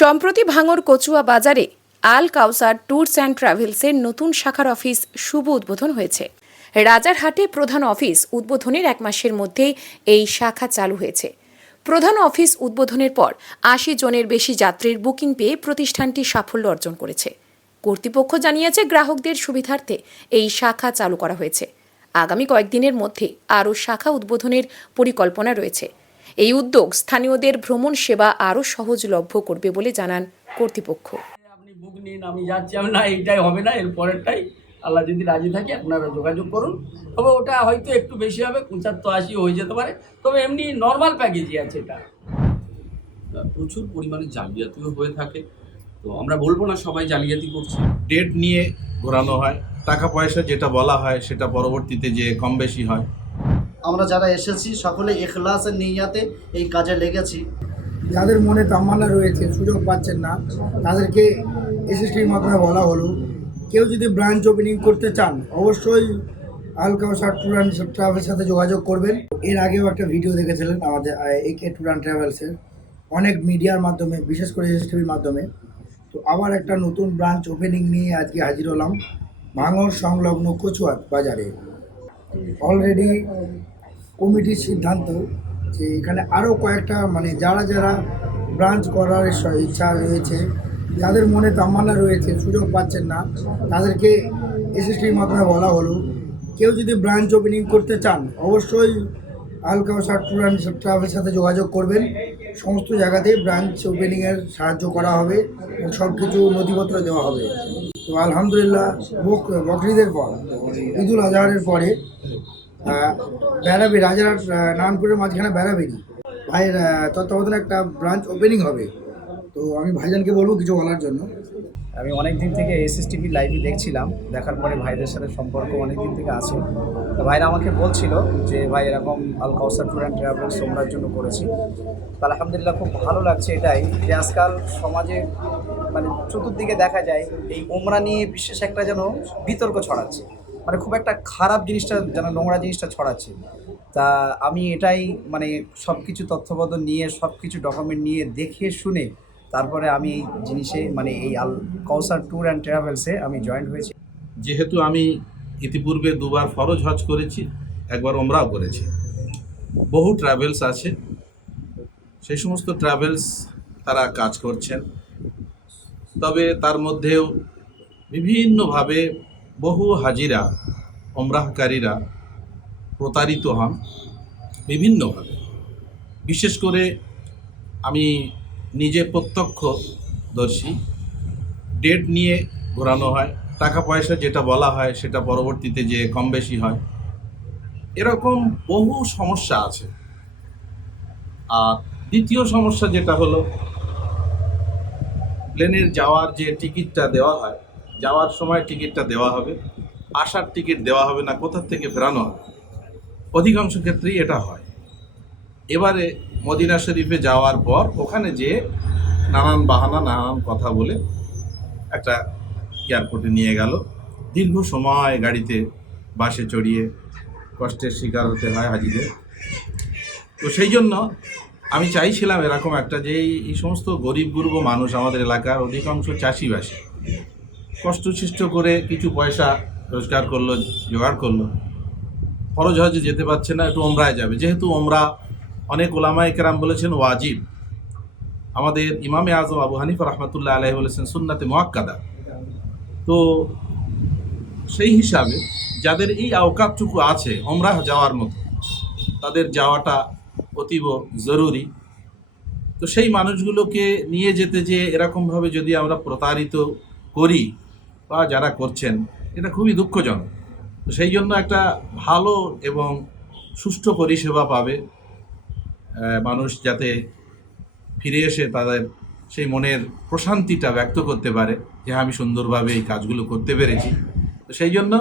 সম্প্রতি ভাঙড় কচুয়া বাজারে আল কাউসার ট্যুরস অ্যান্ড ট্রাভেলসের নতুন শাখার অফিস শুভ উদ্বোধন হয়েছে। রাজারহাটে প্রধান অফিস উদ্বোধনের 1 মাসের মধ্যেই এই শাখা চালু হয়েছে। প্রধান অফিস উদ্বোধনের পর 80 জনের বেশি যাত্রীর বুকিং পেয়ে প্রতিষ্ঠানটি সাফল্য অর্জন করেছে। কর্তৃপক্ষ জানিয়েছে, গ্রাহকদের সুবিধার্থে এই শাখা চালু করা হয়েছে। আগামী কয়েকদিনের মধ্যে আরও শাখা উদ্বোধনের পরিকল্পনা রয়েছে। এই উদ্যোগ স্থানীয়দের ভ্রমণ সেবা আরও সহজলভ্য করবে বলে জানান কর্তৃপক্ষ। আপনি বুক নিন, আমি যাচ্ছি, আমি না এইটাই হবে না, এর পরেরটাই আল্লাহ যদি রাজি থাকে আপনারা যোগাযোগ করুন। তবে ওটা হয়তো একটু বেশি হবে, 75-80 হয়ে যেতে পারে, তবে এমনি নর্মাল প্যাকেজই আছে। এটা প্রচুর পরিমাণে জালিয়াতিও হয়ে থাকে, তো আমরা বলবো না সবাই জালিয়াতি করছে। ডেট নিয়ে ঘোরানো হয়, টাকা পয়সা যেটা বলা হয় সেটা পরবর্তীতে যে কম বেশি হয়। আমরা যারা এসেছি সকলে ইখলাসের নিয়াতে এই কাজে লেগেছি। যাদের মনে তামান্না রয়েছে, সুযোগ পাচ্ছেন না, তাদেরকে এসএসটির মাধ্যমে বলা হলো, কেউ যদি ব্রাঞ্চ ওপেনিং করতে চান অবশ্যই আল কাউসার ট্যুর অ্যান্ড ট্রাভেলসের সাথে যোগাযোগ করবেন। এর আগেও একটা ভিডিও দেখেছিলেন আমাদের একে ট্যুর অ্যান্ড ট্রাভেলসের, অনেক মিডিয়ার মাধ্যমে, বিশেষ করে এসএসটির মাধ্যমে। তো আবার একটা নতুন ব্রাঞ্চ ওপেনিং নিয়ে আজকে হাজির হলাম ভাঙড় সংলগ্ন কচুয়া বাজারে। অলরেডি কমিটির সিদ্ধান্ত যে এখানে আরও কয়েকটা যারা যারা ব্রাঞ্চ করার ইচ্ছা রয়েছে, যাদের মনে তামান্না রয়েছে, সুযোগ পাচ্ছেন না, তাদেরকে এসএসটির মাধ্যমে বলা হলো, কেউ যদি ব্রাঞ্চ ওপেনিং করতে চান অবশ্যই আল কাউসার ট্যুর অ্যান্ড ট্রাভেলসের সাথে যোগাযোগ করবেন। সমস্ত জায়গাতেই ব্রাঞ্চ ওপেনিংয়ের সাহায্য করা হবে এবং সব কিছু নথিপত্র দেওয়া হবে। তো আলহামদুলিল্লাহ, বকরিদের পর, ঈদুল আজহারের পরে বেড়াবেড়ি, রাজারহাট নারায়ণপুরের মাঝখানে বেড়াবেড়ি ভাইয়ের তত্ত্বাবধানে একটা ব্রাঞ্চ ওপেনিং হবে। তো আমি ভাইজানকে বলবো কিছু বলার জন্য। আমি অনেক দিন থেকে এসএসটিভি লাইভে দেখছিলাম, দেখার পরে ভাইদের সাথে সম্পর্ক অনেক দিন থেকে আছে। তো ভাইরা আমাকে বলছিল যে ভাই এরকম আল কাউসার ট্যুর অ্যান্ড ট্রাভেলস ওমরার জন্য করেছি। তো আলহামদুলিল্লাহ খুব ভালো লাগছে এটাই যে আজকাল সমাজে চতুর্দিকে দেখা যায় এই ওমরা নিয়ে বিশেষ একটা যেন বিতর্ক ছড়াচ্ছে, খুব একটা খারাপ জিনিসটা যেন, নোংরা জিনিসটা ছড়াচ্ছে। তা আমি এটাই সব কিছু তথ্যবদ্ধ নিয়ে, সব কিছু ডকুমেন্ট নিয়ে দেখে শুনে তারপরে আমি এই জিনিসে এই আল কাউসার ট্যুর অ্যান্ড ট্রাভেলসে আমি জয়েন হয়েছি। যেহেতু আমি ইতিপূর্বে 2বার ফরজ হজ করেছি, 1বার ওমরাও করেছি, বহু ট্রাভেলস আছে, সেই সমস্ত ট্রাভেলস তারা কাজ করছেন। তবে তার মধ্যেও বিভিন্নভাবে বহু হাজিরা, ওমরাহকারীরা প্রতারিত হন বিভিন্নভাবে। বিশেষ করে আমি নিজে প্রত্যক্ষদর্শী, ডেট নিয়ে ঘোরানো হয়, টাকা পয়সা যেটা বলা হয় সেটা পরবর্তীতে যে কম বেশি হয়, এরকম বহু সমস্যা আছে। আর দ্বিতীয় সমস্যা যেটা হলো, প্লেনের যাওয়ার যে টিকিটটা দেওয়া হয়, যাওয়ার সময় টিকিটটা দেওয়া হবে, আসার টিকিট দেওয়া হবে না, কোথা থেকে ফেরানো হবে, অধিকাংশ ক্ষেত্রেই এটা হয়। এবারে মদিনা শরীফে যাওয়ার পর ওখানে যে নানান বাহানা, নানান কথা বলে একটা এয়ারপোর্টে নিয়ে গেল, দীর্ঘ সময় গাড়িতে বাসে চড়িয়ে কষ্টের শিকার হতে হয় হাজিদের। তো সেই জন্য আমি চাইছিলাম এরকম একটা, যে এই সমস্ত গরিব গুরব মানুষ, আমাদের এলাকার অধিকাংশ চাষিবাসী, কষ্টসৃষ্ট করে কিছু পয়সা রোজগার করলো, জোগাড় করলো, ফরজ হজে যেতে পারছে না, একটু ওমরায় যাবে। যেহেতু ওমরা অনেক ওলামায়ে কেরাম বলেছেন ওয়াজিব, আমাদের ইমামে আজম আবু হানিফা রহমতুল্লাহ আলাইহি বলেছেন সুন্নাতে মুআক্কাদা। তো সেই হিসাবে যাদের এই আওকাতটুকু আছে ওমরাহ যাওয়ার মতো, তাদের যাওয়াটা অতীব জরুরি। তো সেই মানুষগুলোকে নিয়ে যেতে যে এরকমভাবে যদি আমরা প্রতারিত করি বা যারা করছেন, এটা খুবই দুঃখজনক। তো সেই জন্য একটা ভালো এবং সুষ্ঠু পরিষেবা পাবে মানুষ, যাতে ফিরে এসে তাদের সেই মনের প্রশান্তিটা ব্যক্ত করতে পারে যে আমি সুন্দরভাবে এই কাজগুলো করতে পেরেছি। তো সেই জন্য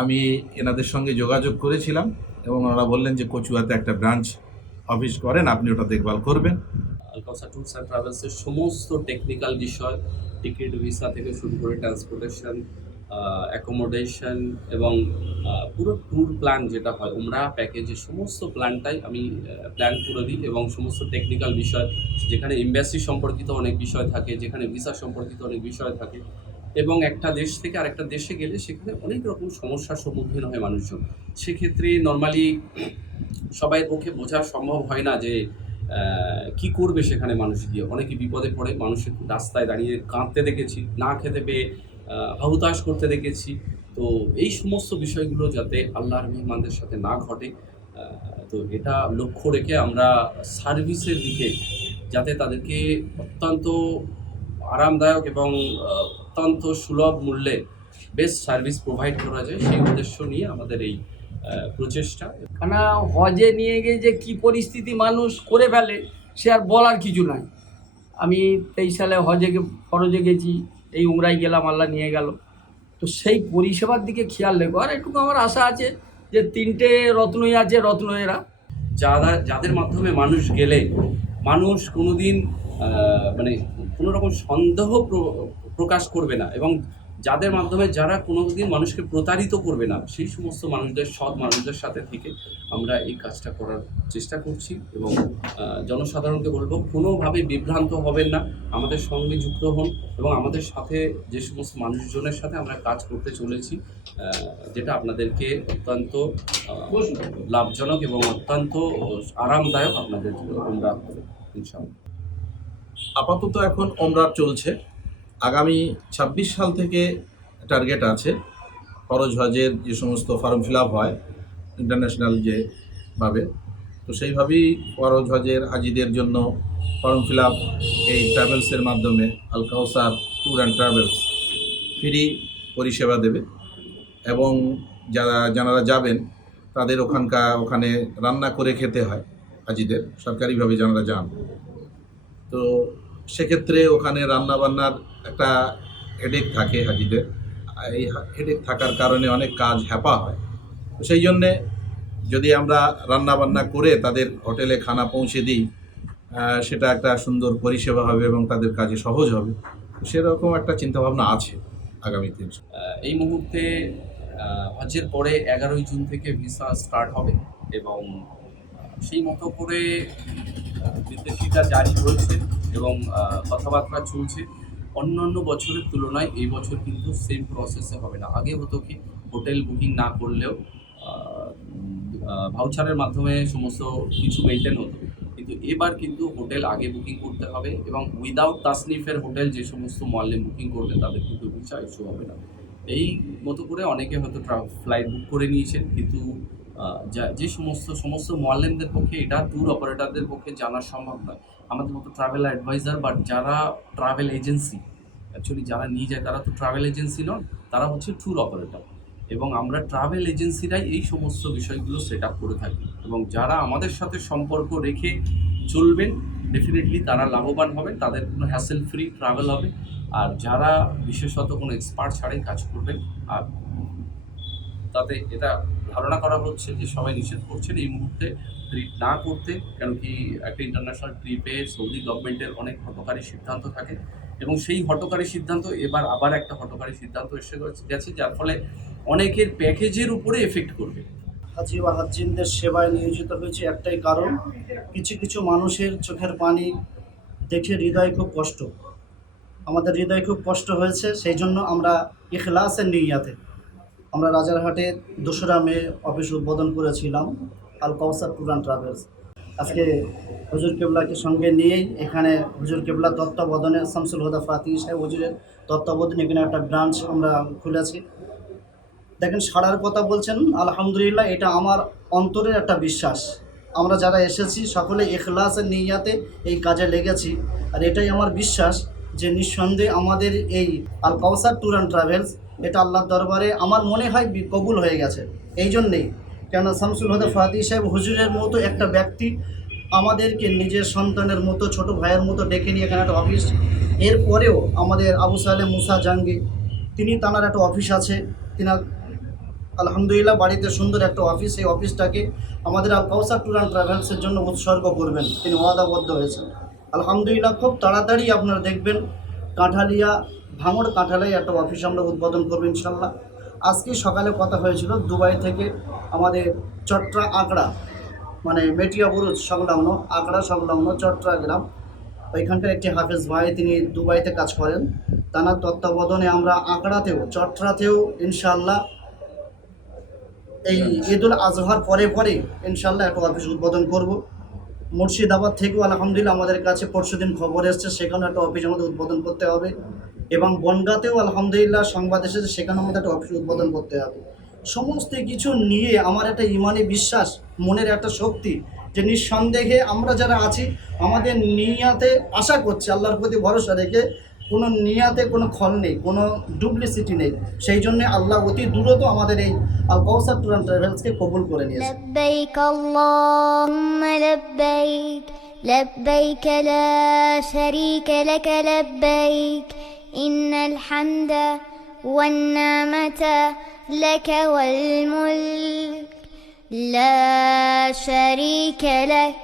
আমি এনাদের সঙ্গে যোগাযোগ করেছিলাম এবং ওনারা বললেন যে কচুয়াতে একটা ব্রাঞ্চ অফিস করেন, আপনি ওটা দেখভাল করবেন। আল কাউসার ট্যুরস অ্যান্ড ট্রাভেলসের সমস্ত টেকনিক্যাল বিষয়, টিকিট, ভিসা থেকে শুরু করে ট্রান্সপোর্টেশন, অ্যাকোমোডেশন এবং পুরো ট্যুর প্ল্যান যেটা হয় উমরা প্যাকেজের সমস্ত প্ল্যানটাই আমি প্ল্যান করে দিই, এবং সমস্ত টেকনিক্যাল বিষয়, যেখানে এমবাসি সম্পর্কিত অনেক বিষয় থাকে, যেখানে ভিসা সম্পর্কিত অনেক বিষয় থাকে, এবং একটা দেশ থেকে আরেকটা দেশে গেলে সেখানে অনেক রকম সমস্যার সম্মুখীন হয় মানুষজন। সেক্ষেত্রে নর্মালি সবাই পক্ষে বোঝা সম্ভব হয় না যে কি করবে সেখানে মানুষ গিয়ে। অনেকে বিপদে পড়ে, মানুষের রাস্তায় দাঁড়িয়ে কাঁদতে দেখেছি, না খেতে পেয়ে হাহুতাশ করতে দেখেছি। তো এই সমস্ত বিষয়গুলো যাতে আল্লাহর মেহমানদের সাথে না ঘটে, তো এটা লক্ষ্য রেখে আমরা সার্ভিসের দিকে যাতে তাদেরকে অত্যন্ত আরামদায়ক এবং অত্যন্ত সুলভ মূল্যে বেস্ট সার্ভিস প্রোভাইড করা যায়, সেই উদ্দেশ্য নিয়ে আমাদের এই প্রচেষ্টা। কেন হজে নিয়ে গিয়ে যে কী পরিস্থিতি মানুষ করে ফেলে সে আর বলার কিছু নাই। আমি 23 সালে ফরজে গেছি, এই উমরায় গেলাম, আল্লাহ নিয়ে গেল। তো সেই পরিষেবার দিকে খেয়াল রেখো। আর একটু আমার আশা আছে যে 3টে রত্নই আছে, রত্নয়েরা যাদের মাধ্যমে মানুষ গেলে মানুষ কোনোদিন মানে কোনো রকম সন্দেহ প্রকাশ করবে না, এবং যাদের মাধ্যমে যারা কোনোদিন মানুষকে প্রতারিত করবে না, সেই সমস্ত মানুষদের, সৎ মানুষদের সাথে থেকে আমরা এই কাজটা করার চেষ্টা করছি। এবং জনসাধারণকে বলবো, কোনোভাবে বিভ্রান্ত হবেন না, আমাদের সঙ্গে যুক্ত হন, এবং আমাদের সাথে যে সমস্ত মানুষজনের সাথে আমরা কাজ করতে চলেছি, যেটা আপনাদেরকে অত্যন্ত লাভজনক এবং অত্যন্ত আরামদায়ক আপনাদের আমরা ইনশাআল্লাহ। আপাতত এখন ওমরা চলছে। আগামী 26 সাল থেকে টার্গেট আছে ফরজ হজের যে সমস্ত ফর্ম ফিল আপ হয় ইন্টারন্যাশনাল যেভাবে, তো সেইভাবেই ফরজ হজের হাজিদের জন্য ফর্ম ফিল আপ এই ট্রাভেলসের মাধ্যমে আল কাউসার ট্যুর অ্যান্ড ট্রাভেলস ফ্রি পরিষেবা দেবে। এবং যারা যাবেন তাদের ওখানে রান্না করে খেতে হয় হাজিদের, সরকারিভাবে যারা যান। তো সেক্ষেত্রে ওখানে রান্নাবান্নার একটা হেডেক থাকে হাজিদের। এই হেডেক থাকার কারণে অনেক কাজ হ্যাপা হয়। তো সেই জন্যে যদি আমরা রান্নাবান্না করে তাদের হোটেলে খানা পৌঁছে দিই, সেটা একটা সুন্দর পরিষেবা হবে এবং তাদের কাজে সহজ হবে। সেরকম একটা চিন্তাভাবনা আছে আগামীতে। এই মুহূর্তে হজের পরে 11ই জুন থেকে ভিসা স্টার্ট হবে, এবং সেই মতো করে নির্দেশিকা জারি হয়েছে এবং কথাবার্তা চলছে। অন্যান্য বছরের তুলনায় এই বছর কিন্তু সেম প্রসেসে হবে না। আগে হতো কি, হোটেল বুকিং না করলেও ভাউচারের মাধ্যমে সমস্ত কিছু মেনটেন হতো, কিন্তু এবার কিন্তু হোটেল আগে বুকিং করতে হবে, এবং উইদাউট তাসনিফের হোটেল যে সমস্ত মোয়াল্লিম বুকিং করবে তাদের কিন্তু ভিসা ইস্যু হবে না। এই মতো করে অনেকে হয়তো ফ্লাইট বুক করে নিয়েছেন, কিন্তু যে সমস্ত মোয়াল্লিমদের পক্ষে এটা ট্যুর অপারেটরদের পক্ষে জানা সম্ভব নয়। আমাদের মতো ট্রাভেল অ্যাডভাইজার বা যারা ট্রাভেল এজেন্সি, অ্যাকচুয়ালি যারা নিয়ে যায় তারা তো ট্রাভেল এজেন্সি নন, তারা হচ্ছে ট্যুর অপারেটর, এবং আমরা ট্রাভেল এজেন্সিরাই এই সমস্ত বিষয়গুলো সেট আপ করে থাকি। এবং যারা আমাদের সাথে সম্পর্ক রেখে চলবেন ডেফিনেটলি তারা লাভবান হবেন, তাদের কোনো হ্যাসেল ফ্রি ট্রাভেল হবে। আর যারা বিশেষত কোনো এক্সপার্ট ছাড়াই কাজ করবেন, আর তাতে এটা ধারণা করা হচ্ছে যে সবাই নিষেধ করছেন এই মুহূর্তে ট্রিপ না করতে, কেন কি একটা ইন্টারন্যাশনাল ট্রিপে সৌদি গভর্নমেন্টের অনেক হঠকারী সিদ্ধান্ত থাকে, এবং সেই হঠকারী সিদ্ধান্ত এবার আবার একটা হঠকারী সিদ্ধান্ত এসে গেছে, যার ফলে অনেকের প্যাকেজের উপরে এফেক্ট করবে। হাজি বা হাজিনদের সেবায় নিয়োজিত হয়েছে একটাই কারণ, কিছু কিছু মানুষের চোখের পানি দেখে হৃদয় খুব কষ্ট, আমাদের হৃদয় খুব কষ্ট হয়েছে। সেই জন্য আমরা ইখলাসের নিয়াতে আমরা রাজারহাটে 2রা মে অফিস উদ্বোধন করেছিলাম আল কাউসার ট্যুর অ্যান্ড ট্রাভেলস। আজকে হুজুর কেবলাকে সঙ্গে নিয়েই এখানে হুজুর কেবলা তত্ত্বাবধানে শামসুল হুদা ফাতিহ সাহেব হুজুরের তত্ত্বাবধানে এখানে একটা ব্রাঞ্চ আমরা খুলেছি। দেখেন, সারার কথা বলছেন, আলহামদুলিল্লাহ, এটা আমার অন্তরের একটা বিশ্বাস। আমরা যারা এসেছি সকলে ইখলাসের নিয়াতে এই কাজে লেগেছি, আর এটাই আমার বিশ্বাস যে নিঃসন্দেহে আমাদের এই আল কাউসার ট্যুর অ্যান্ড ট্রাভেলস এটা আল্লাহর দরবারে আমার মনে হয় কবুল হয়ে গেছে। এই জন্যেই কেন শামসুল হুদা ফাতিহ সাহেব হুজুরের মতো একটা ব্যক্তি আমাদেরকে নিজের সন্তানের মতো, ছোট ভাইয়ের মতো ডেকে নিয়ে এখানে একটা অফিস। এরপরেও আমাদের আবু সালেম মুসা জাহাঙ্গীর, তাঁর একটা অফিস আছে, আলহামদুলিল্লাহ বাড়িতে সুন্দর একটা অফিস। এই অফিসটাকে আমাদের আল কাউসার ট্যুর অ্যান্ড ট্রাভেলসের জন্য উৎসর্গ করবেন, তিনি ওয়াদাবদ্ধ হয়েছেন। আলহামদুলিল্লাহ খুব তাড়াতাড়ি আপনারা দেখবেন কাঁঠালিয়া ভাঙড় কাঁঠালিয়া একটা অফিস আমরা উদ্বোধন করবো ইনশাল্লাহ। আজকে সকালে কথা হয়েছিল দুবাই থেকে আমাদের চট্টগ্রাম আগ্রা মানে মেটিয়া বুরুজ সংলগ্ন আগ্রা সংলগ্ন চট্টগ্রাম ওইখানকার একটি হাফেজ ভাই তিনি দুবাইতে কাজ করেন, তার তত্ত্বাবধানে আমরা আগ্রাতেও চট্টগ্রামেও ইনশাল্লাহ এই ঈদুল আজহার পরে পরে ইনশাল্লাহ একটা অফিস উদ্বোধন করব। মুর্শিদাবাদ থেকেও আলহামদুলিল্লাহ আমাদের কাছে পরশুদিন খবর এসছে সেখানে একটা অফিস আমাদের উদ্বোধন করতে হবে, এবং বনগাঁতেও আলহামদুলিল্লাহ সংবাদ এসেছে সেখানে আমাদের একটা অফিস উদ্বোধন করতে হবে। সমস্ত কিছু নিয়ে আমার একটা ইমানি বিশ্বাস, মনের একটা শক্তি যে নিঃসন্দেহে আমরা যারা আছি আমাদের নিয়াতে আশা করছি আল্লাহর প্রতি ভরসা রেখে কোনো নিয়াতে কোনো খল নেই, কোনো ডুপ্লিসিটি নেই, সেই জন্য আল্লাহ অতি দ্রুত আমাদের এই আল কাউসার ট্যুর অ্যান্ড ট্রাভেলসকে কবুল করে নিয়েছে। لبيك اللهم لبيك لبيك لا شريك لك لبيك إن الحمد والنعمة لك والملك لا شريك لك